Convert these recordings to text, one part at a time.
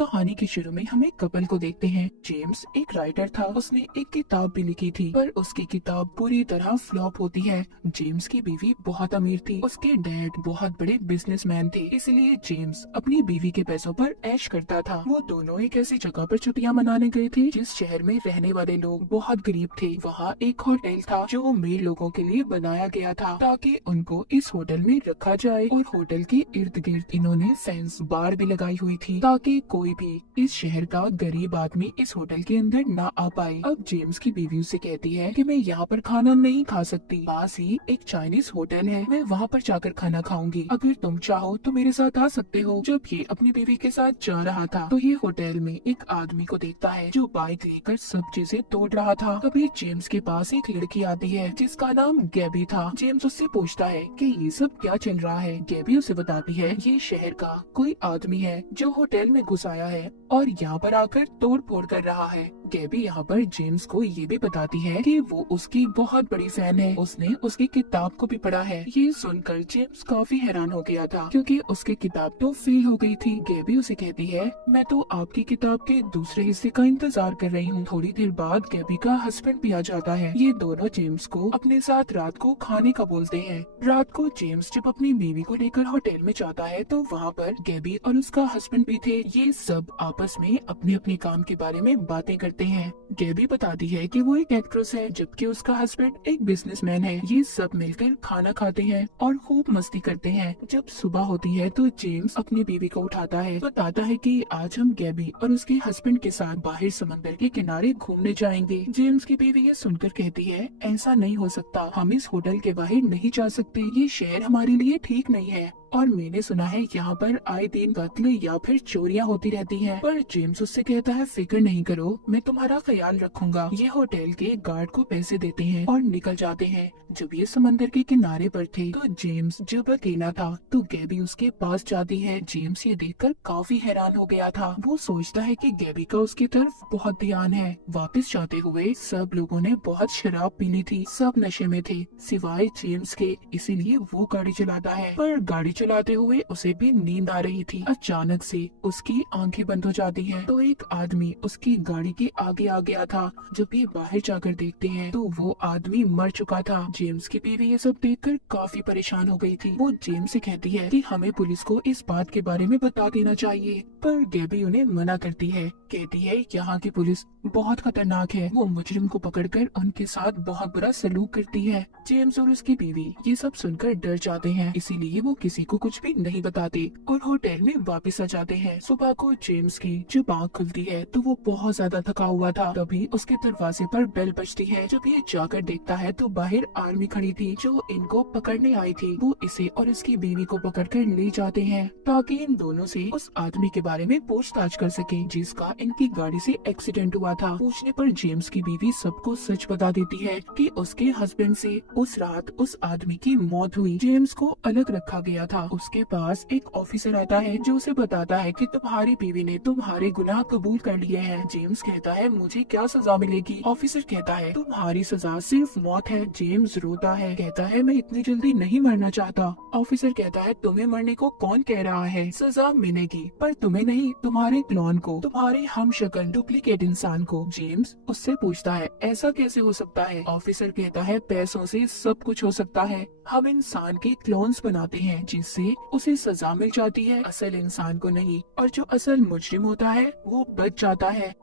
कहानी के शुरू में हम एक कपल को देखते हैं। जेम्स एक राइटर था, उसने एक किताब भी लिखी थी, पर उसकी किताब पूरी तरह फ्लॉप होती है। जेम्स की बीवी बहुत अमीर थी, उसके डैड बहुत बड़े बिजनेसमैन थे, इसलिए जेम्स अपनी बीवी के पैसों पर ऐश करता था। वो दोनों एक ऐसी जगह पर छुट्टियां मनाने गए थे जिस शहर में रहने वाले लोग बहुत गरीब थे। वहाँ एक होटल था जो अमीर लोगों के लिए बनाया गया था ताकि उनको इस होटल में रखा जाए, और होटल के इर्द गिर्द इन्होंने फेंस बार भी लगाई हुई थी ताकि कोई भी इस शहर का गरीब आदमी इस होटल के अंदर ना आ पाए। अब जेम्स की बीवी उसे कहती है कि मैं यहाँ पर खाना नहीं खा सकती, पास ही एक चाइनीज होटल है, मैं वहाँ पर जाकर खाना खाऊंगी, अगर तुम चाहो तो मेरे साथ आ सकते हो। जब ये अपनी बीवी के साथ जा रहा था तो ये होटल में एक आदमी को देखता है जो बाइक लेकर सब चीजें तोड़ रहा था। तभी जेम्स के पास एक लड़की आती है जिसका नाम गैबी था। जेम्स उससे पूछता है कि ये सब क्या चल रहा है। गैबी उसे बताती है ये शहर का कोई आदमी है जो होटल में घुस आया है और यहाँ पर आकर तोड़ फोड़ कर रहा है। गैबी यहाँ पर जेम्स को ये भी बताती है कि वो उसकी बहुत बड़ी फैन है, उसने उसकी किताब को भी पढ़ा है। ये सुनकर जेम्स काफी हैरान हो गया था क्योंकि उसकी किताब तो फेल हो गई थी। गैबी उसे कहती है मैं तो आपकी किताब के दूसरे हिस्से का इंतजार कर रही हूँ। थोड़ी देर बाद गैबी का हस्बैंड भी आ जाता है। ये दोनों जेम्स को अपने साथ रात को खाने का बोलते हैं। रात को जेम्स जब अपनी बीवी को लेकर होटल में जाता है तो वहाँ पर गैबी और उसका हस्बैंड भी थे। ये सब आपस में अपने अपने काम के बारे में बातें करते हैं। गैबी बताती है कि वो एक एक्ट्रेस है जबकि उसका हस्बैंड एक बिजनेसमैन है। ये सब मिलकर खाना खाते हैं और खूब मस्ती करते हैं। जब सुबह होती है तो जेम्स अपनी बीवी को उठाता है, बताता है कि आज हम गैबी और उसके हस्बैंड के साथ बाहर समंदर के किनारे घूमने जाएंगे। जेम्स की बीवी ये सुनकर कहती है ऐसा नहीं हो सकता, हम इस होटल के बाहर नहीं जा सकते, ये शहर हमारे लिए ठीक नहीं है और मैंने सुना है यहाँ पर आए दिन कत्ल या फिर चोरियां होती रहती हैं। पर जेम्स उससे कहता है फिक्र नहीं करो, मैं तुम्हारा ख्याल रखूंगा। ये होटल के गार्ड को पैसे देते हैं और निकल जाते हैं। जब ये समंदर के किनारे पर थे तो जेम्स जब अकेला था तो गैबी उसके पास जाती है। जेम्स ये देखकर काफी हैरान हो गया था। वो सोचता है कि गैबी का उसकी तरफ बहुत ध्यान है। वापस जाते हुए सब लोगों ने बहुत शराब पी ली थी, सब नशे में थे सिवाय जेम्स के, इसीलिए वो गाड़ी चलाता है। पर गाड़ी चलाते हुए उसे भी नींद आ रही थी। अचानक से उसकी आंखें बंद हो जाती हैं तो एक आदमी उसकी गाड़ी के आगे आ गया था। जब ये बाहर जाकर देखते हैं तो वो आदमी मर चुका था। जेम्स की बीवी ये सब देखकर काफी परेशान हो गई थी। वो जेम्स से कहती है कि हमें पुलिस को इस बात के बारे में बता देना चाहिए, पर गैबी उन्हें मना करती है। कहती है यहाँ की पुलिस बहुत खतरनाक है, वो मुजरिम को पकड़कर उनके साथ बहुत बुरा सलूक करती है। जेम्स और उसकी बीवी ये सब सुनकर डर जाते हैं, इसीलिए वो किसी को कुछ भी नहीं बताते और होटल में वापस आ जाते हैं। सुबह को जेम्स की जब आँख खुलती है तो वो बहुत ज्यादा थका हुआ था। तभी उसके दरवाजे पर बेल बजती है। जब ये जाकर देखता है तो बाहर आर्मी खड़ी थी जो इनको पकड़ने आई थी। वो इसे और इसकी बीवी को पकड़कर ले जाते हैं ताकि इन दोनों से उस आदमी के बारे में पूछताछ कर सके जिसका इनकी गाड़ी से एक्सीडेंट हुआ था। पूछने पर जेम्स की बीवी सबको सच बता देती है कि उसके हस्बैंड से उस रात उस आदमी की मौत हुई। जेम्स को अलग रखा गया था। उसके पास एक ऑफिसर आता है जो उसे बताता है कि तुम्हारी बीवी ने तुम्हारे गुनाह कबूल कर लिए हैं। जेम्स कहता है मुझे क्या सजा मिलेगी। ऑफिसर कहता है तुम्हारी सजा सिर्फ मौत है। जेम्स रोता है, कहता है मैं इतनी जल्दी नहीं मरना चाहता। ऑफिसर कहता है तुम्हें मरने को कौन कह रहा है, सजा मिलेगी पर तुम्हें नहीं, तुम्हारे क्लोन को, तुम्हारे हमशक्ल डुप्लीकेट इंसान को। जेम्स उससे पूछता है ऐसा कैसे हो सकता है। ऑफिसर कहता है पैसों से सब कुछ हो सकता है, हम इंसान के क्लोन्स बनाते हैं जिससे उसे सजा मिल जाती है, असल इंसान को नहीं, और जो असल मुजरिम होता है वो बच जाता है।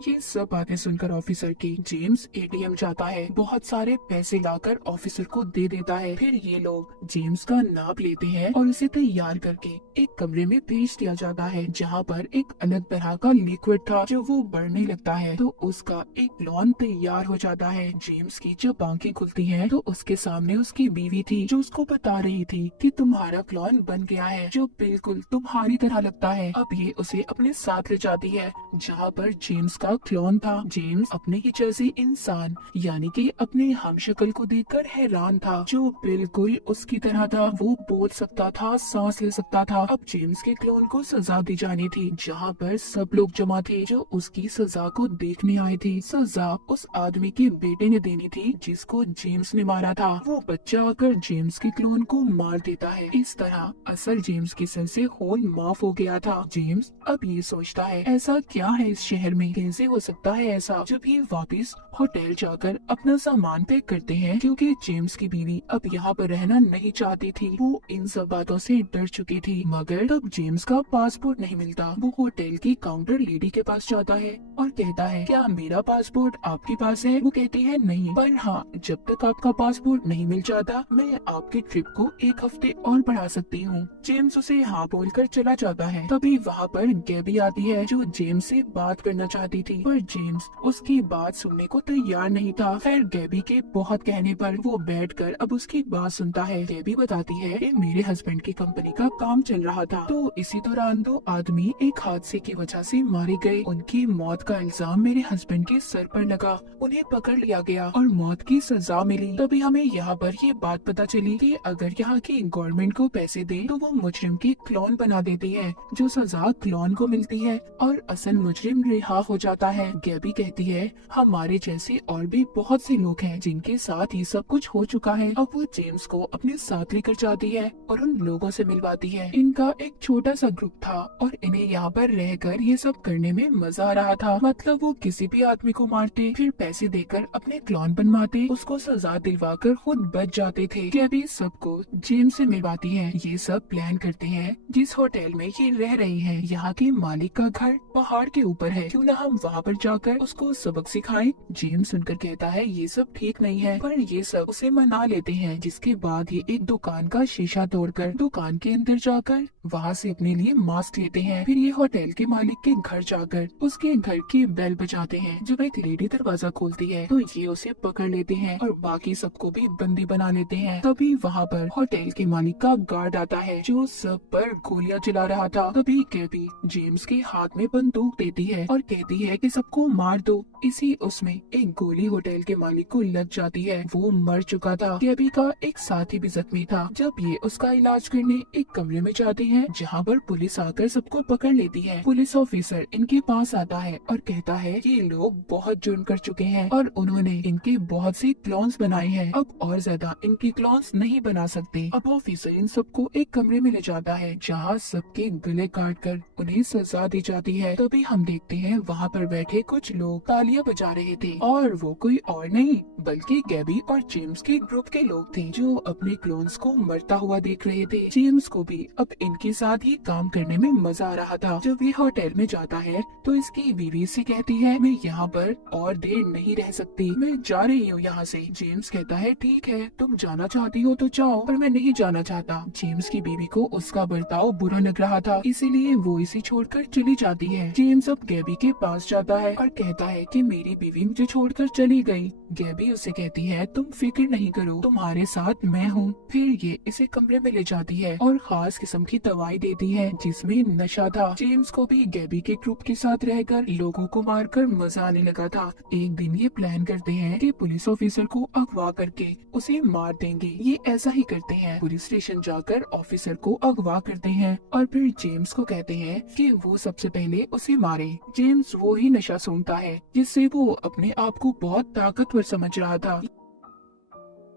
ये सब बातें सुनकर ऑफिसर की जेम्स एटीएम जाता है, बहुत सारे पैसे लाकर ऑफिसर को दे देता है। फिर ये लोग जेम्स का नाप लेते हैं और उसे तैयार करके एक कमरे में भेज दिया जाता है जहाँ पर एक अलग तरह का लिक्विड था जो वो बढ़ने लगता है तो उसका एक क्लोन तैयार हो जाता है। जेम्स की जब आंखें खुलती हैं तो उसके सामने उसकी बीवी थी जो उसको बता रही थी कि तुम्हारा क्लोन बन गया है जो बिल्कुल तुम्हारी तरह लगता है। अब ये उसे अपने साथ ले जाती है जहाँ पर जेम्स का क्लोन था। जेम्स अपने ही जैसे इंसान यानी कि अपने हमशक्ल को देखकर हैरान था, जो बिल्कुल उसकी तरह था। वो बोल सकता था, सांस ले सकता था। अब जेम्स के क्लोन को सजा दी जानी थी, जहाँ पर सब लोग जमा थे जो उसकी सजा को देखने आए थे। सजा उस आदमी के बेटे ने देनी थी जिसको जेम्स ने मारा था। वो बच्चा आकर जेम्स के क्लोन को मार देता है। इस तरह असल जेम्स के सर से खून माफ हो गया था। जेम्स अब ये सोचता है ऐसा क्या है इस शहर में, कैसे हो सकता है ऐसा। जब ये वापस होटल जाकर अपना सामान पैक करते हैं, क्योंकि जेम्स की बीवी अब यहाँ पर रहना नहीं चाहती थी। वो इन सब बातों से डर चुकी थी। मगर तब जेम्स का पासपोर्ट नहीं मिलता। वो होटल की काउंटर लेडी के पास जाता है और कहता है, क्या मेरा पासपोर्ट आपके पास है? वो कहती है नहीं, पर हाँ, जब तक आपका पासपोर्ट नहीं मिल जाता मैं आपकी ट्रिप को एक हफ्ते और बढ़ा सकती हूँ। जेम्स उसे हाँ बोलकर चला जाता है। तभी वहाँ पर गैबी आती है जो जेम्स से बात करना चाहती थी, पर जेम्स उसकी बात सुनने को तैयार नहीं था। फिर गैबी के बहुत कहने पर वो बैठकर अब उसकी बात सुनता है। गैबी बताती है कि मेरे हस्बैंड की कंपनी का काम चल रहा था, तो इसी दौरान दो आदमी एक हादसे की वजह से मारे गए। उनकी मौत का इल्जाम मेरे हस्बैंड के सर पर लगा, उन्हें पकड़ लिया गया और मौत की सजा मिली। तभी हमें यहाँ पर ये बात पता चली कि अगर यहाँ की गवर्नमेंट को पैसे दे तो वो मुजरिम की क्लोन बना देती है, जो सजा क्लोन को मिलती है और असल मुजरिम रिहा हो जाता है। गैबी कहती है हमारे जैसे और भी बहुत से लोग हैं जिनके साथ ये सब कुछ हो चुका है। अब वो जेम्स को अपने साथ लेकर जाती है और उन लोगों से मिलवाती है। इनका एक छोटा सा ग्रुप था और इन्हें यहाँ पर रहकर ये सब करने में मजा आ रहा था। मतलब वो किसी भी आदमी को मारते, फिर पैसे देकर अपने क्लोन बनवाते, उसको सजा दिलवाकर खुद बच जाते थे। गैबी सबको जेम्स से मिलवाती है। ये सब प्लान करते हैं जिस होटल में ये रह रही है, यहाँ के मालिक का घर पहाड़ के ऊपर है, क्यों ना हम वहाँ पर जाकर उसको सबक सिखाएं। जेम्स सुनकर कहता है ये सब ठीक नहीं है, पर ये सब उसे मना लेते हैं। जिसके बाद ये एक दुकान का शीशा तोड़कर दुकान के अंदर जाकर वहाँ से अपने लिए मास्क लेते हैं। फिर ये होटल के मालिक के घर जाकर उसके घर की बेल बजाते हैं। जब एक लेडी दरवाजा खोलती है तो ये उसे पकड़ लेते हैं और बाकी सबको भी बंदी बना लेते हैं। तभी वहाँ पर होटल के मालिक का गार्ड आता है जो सब पर गोलियां चला रहा था। तभी गैबी जेम्स के हाथ में बंदूक देती है और कहती है कि सबको मार दो। इसी उसमें एक गोली होटल के मालिक को लग जाती है, वो मर चुका था। गैबी का एक साथी भी जख्मी था। जब ये उसका इलाज करने एक कमरे में जाती है जहाँ पर पुलिस आकर सबको पकड़ लेती है। पुलिस ऑफिसर इनके पास आता है और कहता है कि ये लोग बहुत जुर्म कर चुके हैं और उन्होंने इनके बहुत से क्लोन्स बनाए हैं, अब और ज्यादा इनके क्लोन्स नहीं बना सकते। अब ऑफिसर इन सबको एक कमरे में ले जाता है जहाँ सबके गले काट कर उन्हें सजा दी जाती है। तभी हम देखते हैं वहाँ पर बैठे कुछ लोग तालियां बजा रहे थे और वो कोई और नहीं बल्कि गैबी और जेम्स के ग्रुप के लोग थे जो अपने क्लोन्स को मरता हुआ देख रहे थे। जेम्स को भी अब इनके साथ ही काम करने में मजा आ रहा था। जब ये होटल में जाता है तो इसकी बीवी से कहती है मैं यहाँ पर और देर नहीं रह सकती, मैं जा रही हूँ यहाँ से। जेम्स कहता है ठीक है, तुम जाना चाहती हो तो जाओ, पर मैं नहीं जाना चाहता। जेम्स की बीवी को उसका बर्ताव बुरा लग रहा था, इसीलिए वो इसे छोड़कर चली जाती है। जेम्स अब गैबी के पास जाता है और कहता है कि मेरी बीवी मुझे छोड़कर चली गई। गैबी उसे कहती है तुम फिक्र नहीं करो, तुम्हारे साथ मैं हूँ। फिर ये इसे कमरे में ले जाती है और खास किस्म की दवाई देती है जिसमें नशा था। जेम्स को भी गैबी के ग्रुप के साथ रहकर लोगों को मारकर मजा आने लगा था। एक दिन ये प्लान करते हैं कि पुलिस ऑफिसर को अगवा करके उसे मार देंगे। ये ऐसा ही करते हैं, पुलिस स्टेशन जाकर ऑफिसर को अगवा करते हैं और फिर जेम्स को कहते हैं कि वो सबसे पहले उसे मारे। जेम्स वो ही नशा सूंघता है जिससे वो अपने आप को बहुत ताकतवर समझ रहा था।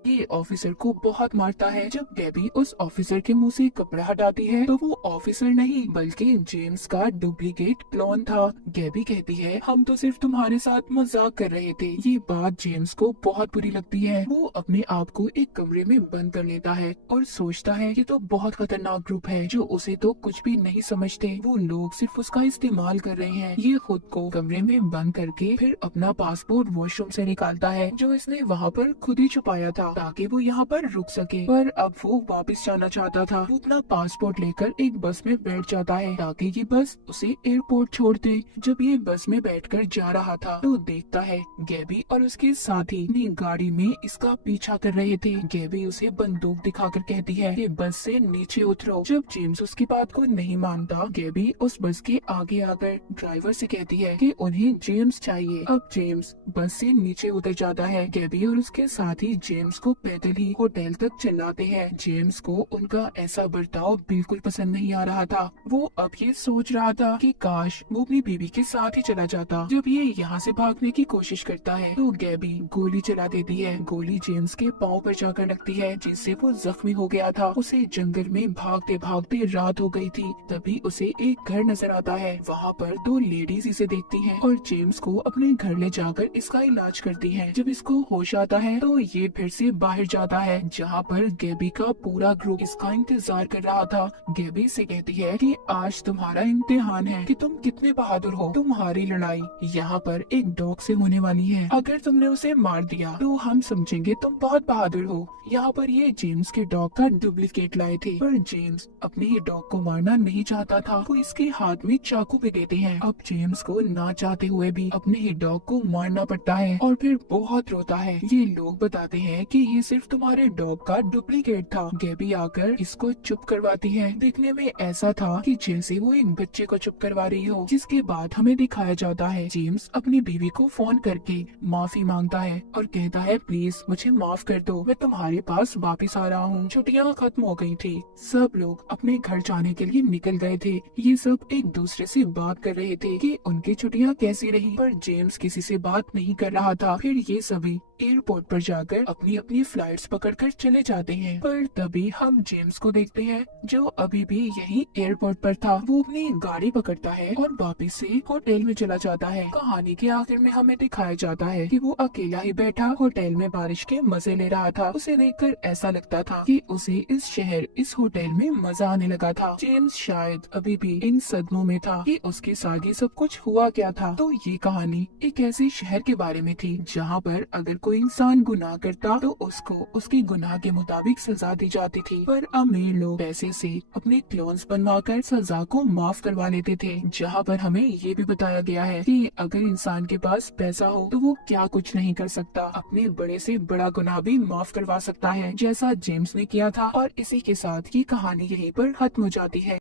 ये ऑफिसर को बहुत मारता है। जब गैबी उस ऑफिसर के मुंह से कपड़ा हटाती है तो वो ऑफिसर नहीं बल्कि जेम्स का डुप्लीकेट क्लोन था। गैबी कहती है हम तो सिर्फ तुम्हारे साथ मजाक कर रहे थे। ये बात जेम्स को बहुत बुरी लगती है। वो अपने आप को एक कमरे में बंद कर लेता है और सोचता है कि तो बहुत खतरनाक ग्रुप है जो उसे तो कुछ भी नहीं समझते, वो लोग सिर्फ उसका इस्तेमाल कर रहे हैं। ये खुद को कमरे में बंद करके फिर अपना पासपोर्ट वॉशरूम से निकालता है जो इसने वहाँ पर खुद ही छुपाया था। ताकि वो यहाँ पर रुक सके। पर अब वो वापस जाना चाहता था। वो अपना पासपोर्ट लेकर एक बस में बैठ जाता है ताकि ये बस उसे एयरपोर्ट छोड़ दे। जब ये बस में बैठकर जा रहा था तो देखता है गैबी और उसके साथी अपनी गाड़ी में इसका पीछा कर रहे थे। गैबी उसे बंदूक दिखाकर कहती है कि बस से नीचे उतरो। जब जेम्स उसकी बात को नहीं मानता, गैबी उस बस के आगे आकर ड्राइवर से कहती है कि उन्हें जेम्स चाहिए। अब जेम्स बस से नीचे उतर जाता है। गैबी और उसके साथी जेम्स को पैदल ही होटल तक चलाते हैं। जेम्स को उनका ऐसा बर्ताव बिल्कुल पसंद नहीं आ रहा था। वो अब ये सोच रहा था कि काश वो अपनी बीवी के साथ ही चला जाता। जब ये यहाँ से भागने की कोशिश करता है तो गैबी गोली चला देती है। गोली जेम्स के पाँव पर जाकर लगती है, जिससे वो जख्मी हो गया था। उसे जंगल में भागते भागते रात हो गई थी। तभी उसे एक घर नजर आता है। वहाँ पर दो लेडीज इसे देखती हैं और जेम्स को अपने घर ले जाकर इसका इलाज करती हैं। जब इसको होश आता है तो ये फिर से बाहर जाता है, जहाँ पर गैबी का पूरा ग्रुप इसका इंतजार कर रहा था। गैबी से कहती है कि आज तुम्हारा इम्तिहान है कि तुम कितने बहादुर हो। तुम्हारी लड़ाई यहाँ पर एक डॉग से होने वाली है। अगर तुमने उसे मार दिया तो हम समझेंगे तुम बहुत बहादुर हो। यहाँ पर ये जेम्स के डॉग का डुप्लीकेट लाए थे, पर जेम्स अपने ही डॉग को मारना नहीं चाहता था। वो इसके हाथ में चाकू भी देते हैं। अब जेम्स को ना चाहते हुए भी अपने ही डॉग को मारना पड़ता है और फिर बहुत रोता है। ये लोग बताते हैं कि ये सिर्फ तुम्हारे डॉग का डुप्लीकेट था। गैबी आकर इसको चुप करवाती है। दिखने में ऐसा था कि जैसे वो एक बच्चे को चुप करवा रही हो। जिसके बाद हमें दिखाया जाता है जेम्स अपनी बीवी को फोन करके माफी मांगता है और कहता है प्लीज मुझे माफ कर दो, मैं तुम्हारे पास वापस आ रहा हूँ। छुट्टियाँ खत्म हो गई थी। सब लोग अपने घर जाने के लिए निकल गए थे। ये सब एक दूसरे से बात कर रहे थे कि उनकी छुट्टियाँ कैसी रही, पर जेम्स किसी से बात नहीं कर रहा था। फिर ये सभी एयरपोर्ट पर जाकर अपनी अपनी फ्लाइट्स पकड़कर चले जाते हैं। पर तभी हम जेम्स को देखते हैं जो अभी भी यही एयरपोर्ट पर था। वो अपनी गाड़ी पकड़ता है और वापस से होटल में चला जाता है। कहानी के आखिर में हमें दिखाया जाता है कि वो अकेला ही बैठा होटल में बारिश के मजे ले रहा था। उसे देखकर ऐसा लगता था कि उसे इस शहर, इस होटल में मजा आने लगा था। जेम्स शायद अभी भी इन सदमों में था कि उसके साथ ये सब कुछ हुआ क्या था। तो ये कहानी एक ऐसे शहर के बारे में थी जहाँ पर अगर कोई इंसान गुनाह करता तो उसको उसके गुनाह के मुताबिक सजा दी जाती थी। पर अमीर लोग पैसे से अपने क्लोन्स बनवाकर सजा को माफ करवा लेते थे। जहाँ पर हमें ये भी बताया गया है कि अगर इंसान के पास पैसा हो तो वो क्या कुछ नहीं कर सकता, अपने बड़े से बड़ा गुनाह भी माफ करवा सकता है, जैसा जेम्स ने किया था। और इसी के साथ ये कहानी यहीं पर खत्म हो जाती है।